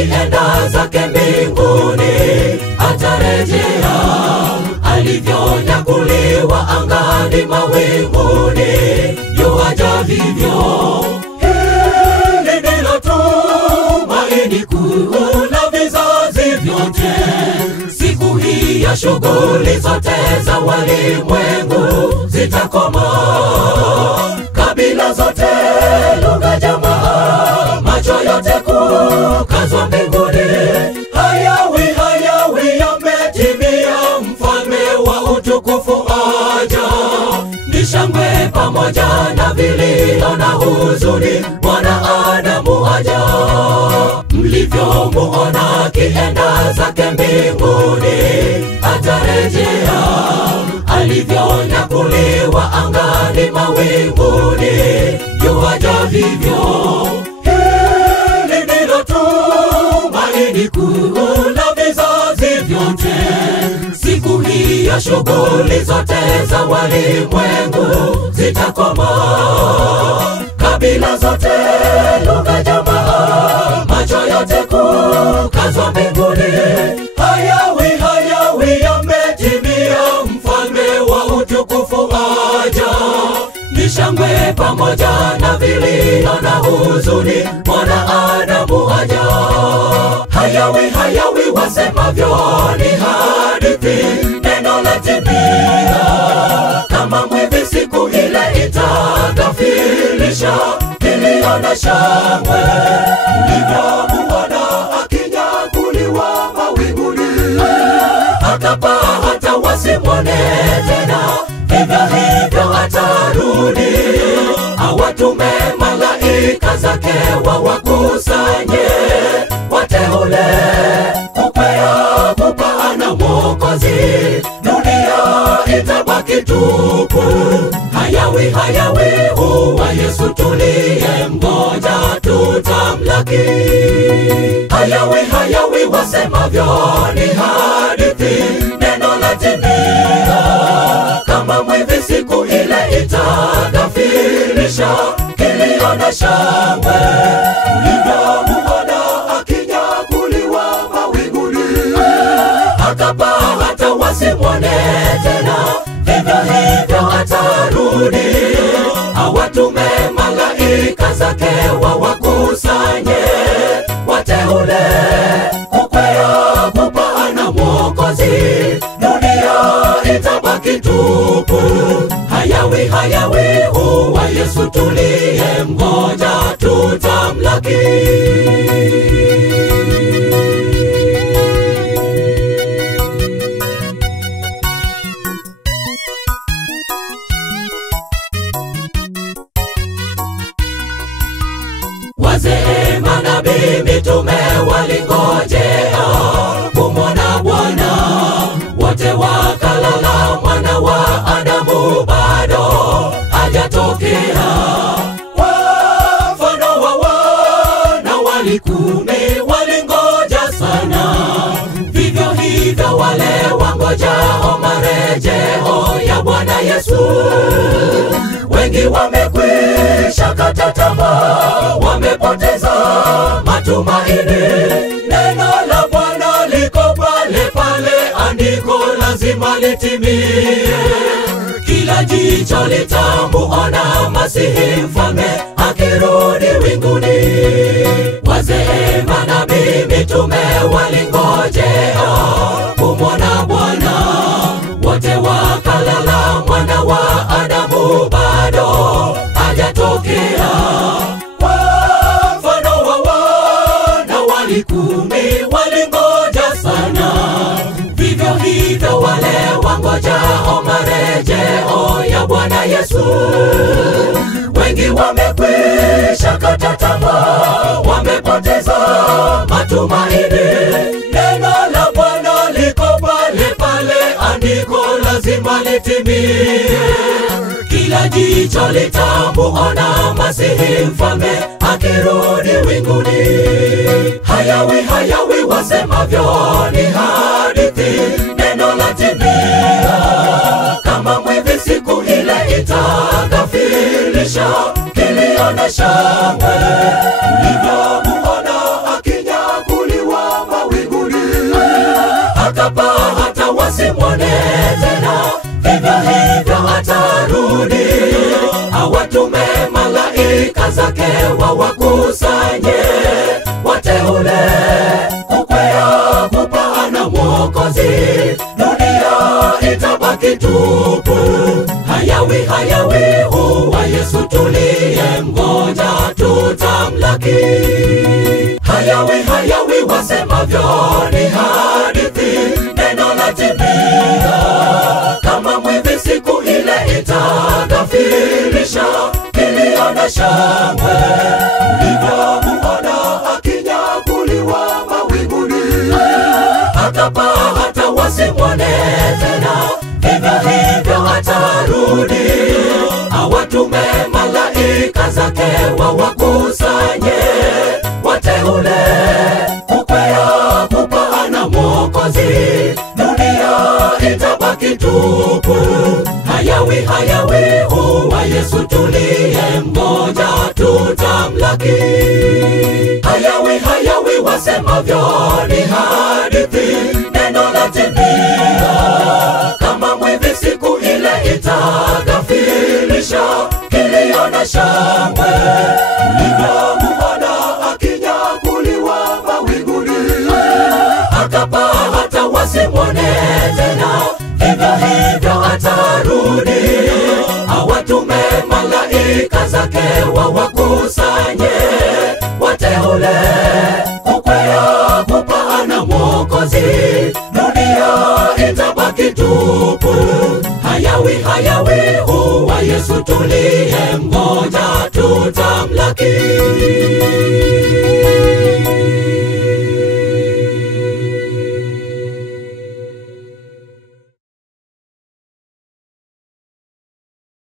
akienda zake mbinguni, atarejea alivyonyakuliwa angani mawinguni, yuaja vivyo. Hili ndilo tumaini kuu la vizazi vyote, siku hii ya shughuli zote za walimwengu zitakoma. Kabila zote, lugha, jamaa, macho yote kukazwa mbinguni. Hayawi yametimia, mfalme wa utukufu aja. Ni shangwe pamoja na vilio na huzuni, mwanadamu aja. Mlivyomuona akienda zake mbinguni, atarejea alivyonyakuliwa angani mawinguni, yuaja vivyo. Hili ndilo tumaini kuu la vizazi vyote, siku hii ya shughuli zote za walimwengu zitakoma. Kabila zote, lugha, jamaa, macho yote kukazwa mbinguni. Hayawi yametimia, mfalme wa utukufu aja. Ni shangwe pamoja na vilio na huzuni, mwanadamu aja. Hayawi wasemavyo ni hadithi, neno latimia. Kama mwivi siku ile itagafilisha, kilio na shangwe. Mlivyomuona akinyakuliwa mawinguni, akapaa hata wasimwone tena, vivyo hivyo atarudi. Awatume malaika zake wawakusanye wateule, kupeana Mwokozi, dunia itabaki tupu. Hayawi huwa Yesu tuliye mgoja tutamlaki. Hayawi wasemavyo ni hadithi, neno latimia. Kama mwivi siku ile itagafilisha, kilio na shangwe. Mlivyomuona akinyakuliwa mawinguni, akapaa hata wasimwone tena, vivyo hivyo atarudi. Awatume malaika zake wawakusanye wateule, kupeana Mwokozi, dunia itabaki tupu. Hayawi huwa Yesu tuliye mgoja tutamlaki. Wazee, manabii, mitume walingojea kumwona Bwana, wote wakalala. Mwana wa Adamu bado hajatokea. Mfano wa wana wali 10 walingoja sana, vivyo hivyo wale wangojao marejeo ya Bwana Yesu. Wengi wamekwisha kata tamaa, wamepoteza matumaini. Neno la Bwana liko pale pale, andiko lazima litimie. Kila jicho litamuona Masihi mfalme akirudi winguni. Wazee, manabii, mitume walingojea kumwona Bwana, wote wakalala. Mwana wa Adamu bado hajatokea. Mfano wa wana wali 10 walingoja sana, vivyo hivyo wale wangojao marejeo ya Bwana Yesu. Wengi wamekwisha kata tamaa, wamepoteza matumaini. Neno la Bwana liko pale pale, andiko lazima litimie. Kila jicho litamuona Masihi mfalme akirudi winguni. Hayawi wasemavyo ni hadithi, neno latimia. Kama mwivi siku ile itagafilisha, kilio na shangwe. Mlivyomuona akinyakuliwa malaika zake wawakusanye wateule kukwea kupaa na Mwokozi. Dunia itabaki tupu, hayawi huwa Yesu tuliye mgoja tutamlaki. Hayawi wasemavyo ni hadithi, neno latimia kama mwivi siku ile itagafirisha. Kilio na shangwe mlivyomuona akinyakuliwa mawinguni, atapaa hata wasimwone tena, vivyo hivyo atarudi awatume malaika zake wawakusanye wateule kukwea kupaa na Mwokozi. Dunia itabaki tupu, hayawi huwa Yesu tuliye mgoja tutamlaki. Hayawi wasemavyo ni hadithi, neno latimia kama mwivi siku ile itagafirisha. Kilio na shangwe mlivyomuona akinyakuliwa mawinguni, akapaa hata wasimwone tena, vivyo hivyo atarudi awatume malaika zake wawakusanye wateule kukwea kupaa na Mwokozi. Dunia itabaki tupu, hayawi huwa Yesu tuliye mgoja tutamlaki.